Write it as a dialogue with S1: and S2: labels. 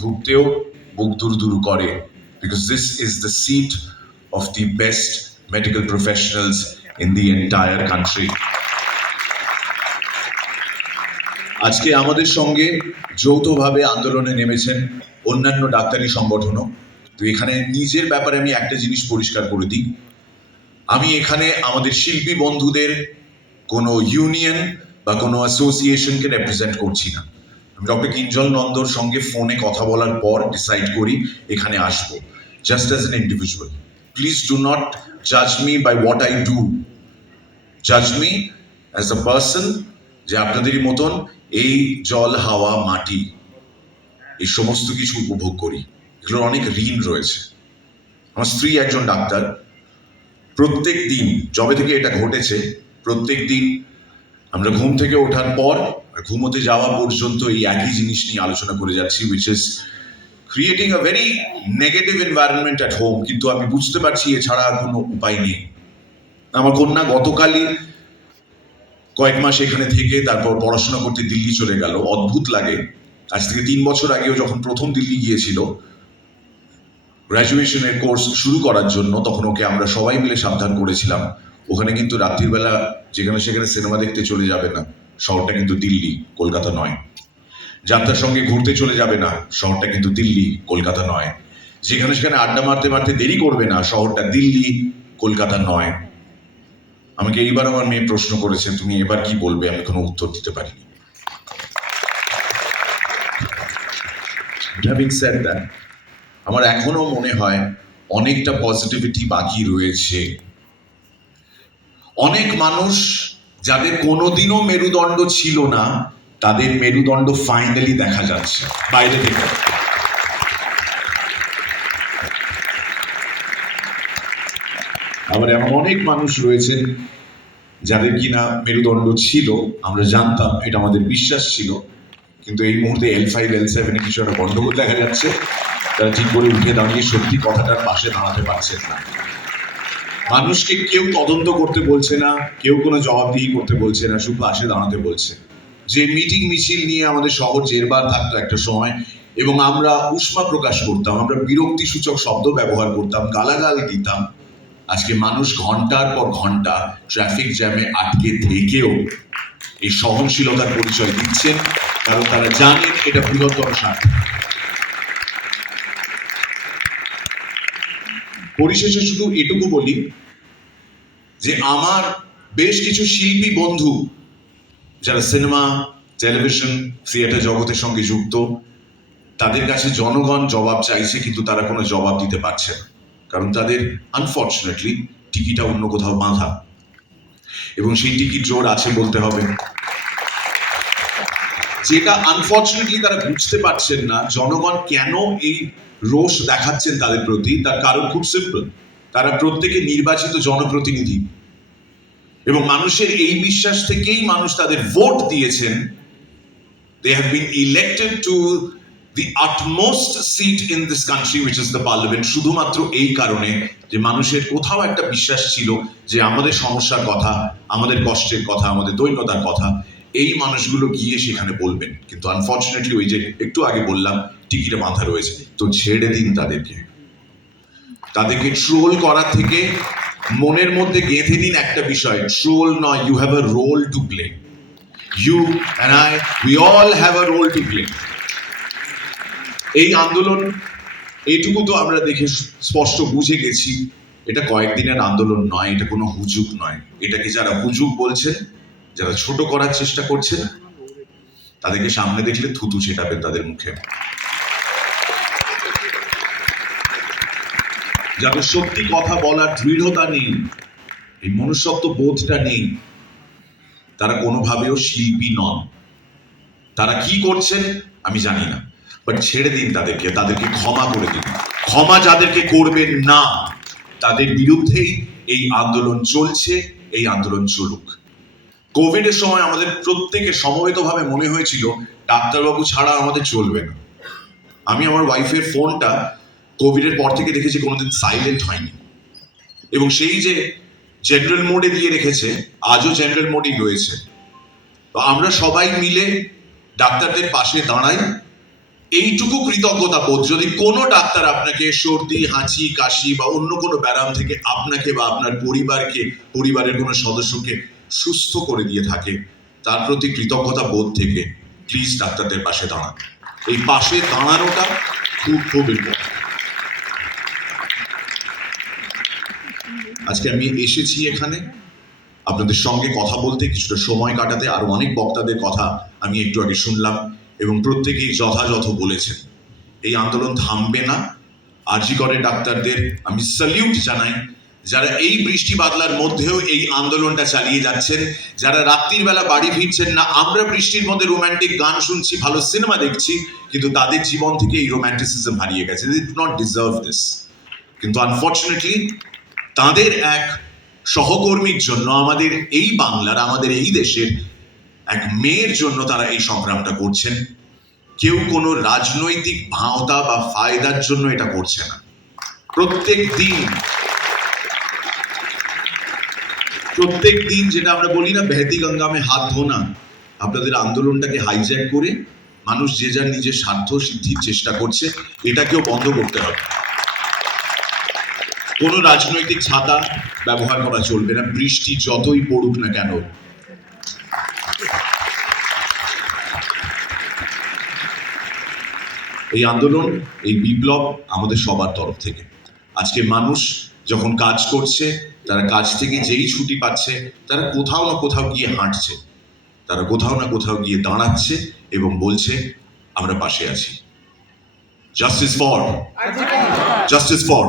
S1: ঢুকতেও বুক দূর দূর করে because this is the seat of the best medical professionals in the entire country আজকে আমাদের সঙ্গে যৌথভাবে আন্দোলনে নেমেছেন অন্যান্য ডাক্তারি সংগঠনও। তো এখানে নিজের ব্যাপারে আমি একটা জিনিস পরিষ্কার করে দিই। আমি এখানে আমাদের শিল্পী বন্ধুদের কোনো ইউনিয়ন বা কোনো অ্যাসোসিয়েশনকে রেপ্রেজেন্ট করছি না। ডক্টর কিঞ্জল নন্দর সঙ্গে ফোনে কথা বলার পর ডিসাইড করি এখানে আসব। Just as an individual please do not জাজ me by what I do জাজ মি অ্যাজ আ পার্সন যে আপনাদেরই মতন এই জল, হাওয়া, মাটি এই সমস্ত কিছু উপভোগ করি। এগুলোর অনেক ঋণ রয়েছে। আমার স্ত্রী একজন ডাক্তার। প্রত্যেক দিন, যবে থেকে এটা ঘটেছে, প্রত্যেক দিন আমরা ঘুম থেকে ওঠার পর ঘুমোতে যাওয়া পর্যন্ত এই একই জিনিস নিয়ে আলোচনা করে যাচ্ছি which is creating a very negative environment at home কিন্তু আমি বুঝতে পারছি এছাড়া কোনো উপায় নেই। আমার কন্যা গতকালই কয়েক মাস এখানে থেকে তারপর পড়াশোনা করতে দিল্লি চলে গেল। অদ্ভুত লাগে। আজ থেকে তিন বছর আগেও যখন প্রথম দিল্লি গিয়েছিল গ্র্যাজুয়েশনের কোর্স শুরু করার জন্য, তখন ওকে আমরা সবাই মিলে সাবধান করেছিলাম। ওখানে কিন্তু রাত্রির বেলা যেখানে সেখানে সিনেমা দেখতে চলে যাবে না। শহরটা কিন্তু দিল্লি, কলকাতা নয়। যাত্রার সঙ্গে ঘুরতে চলে যাবে না, শহরটা কিন্তু দিল্লি, কলকাতা নয়। যেখানে সেখানে আড্ডা মারতে মারতে দেরি করবে না, শহরটা দিল্লি, কলকাতা নয়। আমাকে এইবার আমার মেয়ে প্রশ্ন করেছে, তুমি এবার কি বলবে? আমি কোনো উত্তর দিতে পারিনি। আমার এখনও মনে হয় অনেকটা পজিটিভিটি বাকি রয়েছে। অনেক মানুষ যাদের কোনোদিনও মেরুদণ্ড ছিল না, তাদের মেরুদণ্ড ফাইনালি দেখা যাচ্ছে। বাইরে থেকে। আবার এমন অনেক মানুষ রয়েছেন যাদের কিনা মেরুদণ্ড ছিল, আমরা জানতাম, এটা আমাদের বিশ্বাস ছিল। কিন্তু এই মুহূর্তে এল ফাইভ এল সেভেনে কিছু একটা গন্ডগোল দেখা যাচ্ছে। তারা ঠিক করে উঠে দাঁড়িয়ে সত্যি কথাটার পাশে দাঁড়াতে পারছেন না। মানুষকে কেউ তদন্ত করতে বলছে না, কেউ কোনো জবাবদিহি করতে বলছে না, শুধু পাশে দাঁড়াতে বলছে। যে মিটিং মিছিল নিয়ে আমাদের শহর জেরবার থাকতো একটা সময়, এবং আমরা উষ্মা প্রকাশ করতাম, আমরা বিরক্তি সূচক শব্দ ব্যবহার করতাম, গালাগাল দিতাম। আজকে মানুষ ঘণ্টার পর ঘণ্টা ট্রাফিক জ্যামে আটকে থেকেও এই সহনশীলতার পরিচয় দিচ্ছেন, কারণ তারা জানেন এটা বৃহত্তর স্বার্থ। পরিশেষে শুধু এটুকু বলি যে আমার বেশ কিছু শিল্পী বন্ধু যারা সিনেমা, টেলিভিশন, থিয়েটার জগতের সঙ্গে যুক্ত, তাদের কাছে জনগণ জবাব চাইছে কিন্তু তারা কোনো জবাব দিতে পারছে না। কারণ তাদের আনফর্চুনেটলি টিকিটা অন্য কোথাও বাঁধা। এবং সেই টিকিট জোর আছে বলতে হবে। যেটা আনফর্চুনেটলি তারা বুঝতে পারছেন না, জনগণ কেন এই রোষ দেখাচ্ছেন তাদের প্রতি, তার কারণ খুব সিম্পল তারা প্রত্যেকে নির্বাচিত জনপ্রতিনিধি। এবং মানুষের এই বিশ্বাস থেকেই মানুষ তাদের ভোট দিয়েছেন। They have been elected to the utmost seat in this country, which is the parliament, শুধুমাত্র এই কারণে যে মানুষের কোথাও একটা বিশ্বাস ছিল যে আমাদের সমস্যার কথা, আমাদের কষ্টের কথা, আমাদের দৈন্যতার কথা এই মানুষগুলো গিয়ে সেখানে বলবেন। কিন্তু আনফর্চুনেটলি ওই যে একটু আগে বললাম, টিকিটে মাথা রয়েছে। তো ছেড়ে দিন তাদেরকে। তাদেরকে ট্রোল করা থেকে মনের মধ্যে গেঁথে নিন একটা বিষয়। ট্রোল নয় you have a role to play you and I we all have a role to play এই আন্দোলন, এইটুকু তো আমরা দেখে স্পষ্ট বুঝে গেছি। এটা কয়েকদিনের আন্দোলন নয়, এটা কোনো হুজুক নয়। এটাকে যারা হুজুক বলছেন যারা ছোট করার চেষ্টা করছেন তাদেরকে সামনে দেখলে থুতু ছেটাবে তাদের মুখে। যাদের সত্যি কথা বলার দৃঢ়তা নেই, এই মনুষ্যত্ব বোধটা নেই, তারা কোনোভাবেও শিল্পী নন। তারা কি করছেন, আমি জানি না বাট ছেড়ে দিন তাদেরকে তাদেরকে ক্ষমা করে দিন। ক্ষমা যাদেরকে করবেন না, তাদের বিরুদ্ধেই এই আন্দোলন চলছে, এই আন্দোলন চলুক। কোভিডের সময় আমাদের প্রত্যেকে সমবেতভাবে মনে হয়েছিল, ডাক্তারবাবু ছাড়া আমাদের চলবে না। আমি আমার ওয়াইফের ফোনটা কোভিডের পর থেকে দেখেছি, কোনোদিন সাইলেন্ট হয়নি। এবং সেই যে জেনারেল মোডে দিয়ে রেখেছে, আজও জেনারেল মোডই রয়েছে। তো আমরা সবাই মিলে ডাক্তারদের পাশে দাঁড়াই। এইটুকু কৃতজ্ঞতা বোধ, যদি কোনো ডাক্তার আপনাকে সর্দি, হাঁচি, কাশি বা অন্য কোনো ব্যারাম থেকে আপনাকে বা আপনার পরিবারকে, পরিবারের কোনো সদস্যকে সুস্থ করে দিয়ে থাকে। তার প্রতি কৃতজ্ঞতা বোধ থেকে প্লিজ ডাক্তারদের পাশে দাঁড়ান। এই পাশে দাঁড়ানোটা খুব খুব আজকে আমি এসেছি এখানে। আপনাদের সঙ্গে কথা বলতে কিছুটা সময় কাটাতে আর অনেক বক্তাদের কথা আমি একটু আগে শুনলাম এবং প্রত্যেকেই যথাযথ বলেছেন। এই আন্দোলন থামবে না। আরজিকরের ডাক্তারদের আমি স্যালিউট জানাই। যারা এই বৃষ্টি বাদলার মধ্যেও এই আন্দোলনটা চালিয়ে যাচ্ছেন, যারা রাত্রির বেলা বাড়ি ফিরছেন না, আমরা বৃষ্টির মধ্যে রোম্যান্টিক গান শুনছি, ভালো সিনেমা দেখছি, কিন্তু তাদের জীবন থেকে এই রোম্যান্টিসিজম হারিয়ে গেছে। দে নট ডিজার্ভ দিস কিন্তু আনফর্চুনেটলি তাদের এক সহকর্মীর জন্য, আমাদের এই বাংলার, আমাদের এই দেশের এক মেয়ের জন্য তারা এই সংগ্রামটা করছেন। কেউ কোনো রাজনৈতিক ভাওতা বা ফায়দার জন্য এটা করছে না। প্রত্যেক দিন প্রত্যেক দিন যেটা আমরা বলি না, বেহতি গঙ্গামে হাত ধোনা আপনাদের আন্দোলনটাকে হাইজ্যাক করে মানুষ যে যার নিজের স্বার্থ সিদ্ধির চেষ্টা করছে, এটাকেও বন্ধ করতে হবে। কোনো রাজনৈতিক ছাতা ব্যবহার করা চলবে না, বৃষ্টি যতই পড়ুক না কেন। এই আন্দোলন, এই বিপ্লব আমাদের সবার তরফ থেকে। আজকে মানুষ যখন কাজ করছে তারা কাজ থেকে যেই ছুটি পাচ্ছে তারা কোথাও না কোথাও গিয়ে হাঁটছে। তারা কোথাও না কোথাও গিয়ে দাঁড়াচ্ছে এবং বলছে আমরা পাশে আছি। Justice for justice for